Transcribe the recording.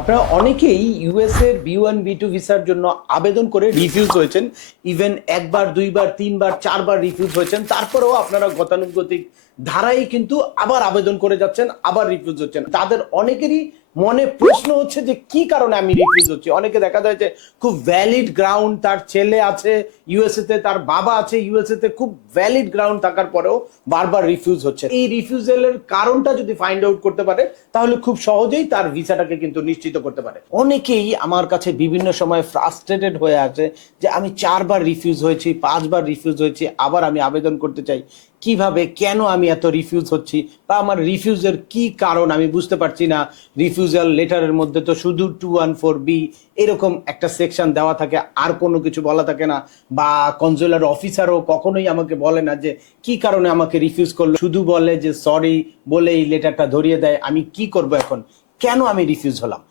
আপনারা অনেকেই USA B one B two ভিসার জন্য আবেদন করে রিফিউজ হয়েছেন। ইভেন একবার, দুইবার, তিনবার, চারবার রিফিউজ হয়েছেন। তারপরেও আপনারা গতানুগতিক ধারাই কিন্তু আবার আবেদন করে যাচ্ছেন, আবার রিফিউজ হচ্ছেন। তাদের অনেকেরই মনে প্রশ্ন হচ্ছে যে কি কারণে আমি রিফিউজ হচ্ছি? অনেকে দেখা যায় যে খুব ভ্যালিড গ্রাউন্ড তার ছেলে আছে ইউএসএ তে তার বাবা আছে ইউএসএ তে খুব ভ্যালিড গ্রাউন্ড থাকার পরেও বারবার রিফিউজ হচ্ছে। এই রিফিউজালের কারণটা যদি ফাইন্ড আউট করতে পারে, তাহলে খুব সহজেই তার ভিসাটাকে কিন্তু নিশ্চিত করতে পারে। অনেকেই আমার কাছে বিভিন্ন সময় ফ্রাস্ট্রেটেড হয়ে আছে যে আমি চারবার রিফিউজ হয়েছি, পাঁচবার রিফিউজ হয়েছি, আবার আমি আবেদন করতে চাই। কীভাবে, কেন আমি এত রিফিউজ হচ্ছি? বা আমার রিফিউজের কি কারণ আমি বুঝতে পারছি না। রিফিউজাল লেটারের মধ্যে তো শুধু টু ওয়ান ফোর বি এরকম একটা সেকশন দেওয়া থাকে, আর কোনো কিছু বলা থাকে না। বা কনজুলার অফিসারও কখনোই আমাকে বলে না যে, কি কারণে আমাকে রিফিউজ করল? শুধু বলে যে সরি বলেই লেটারটা ধরিয়ে দেয়। আমি কি করব এখন? কেন আমি রিফিউজ হলাম?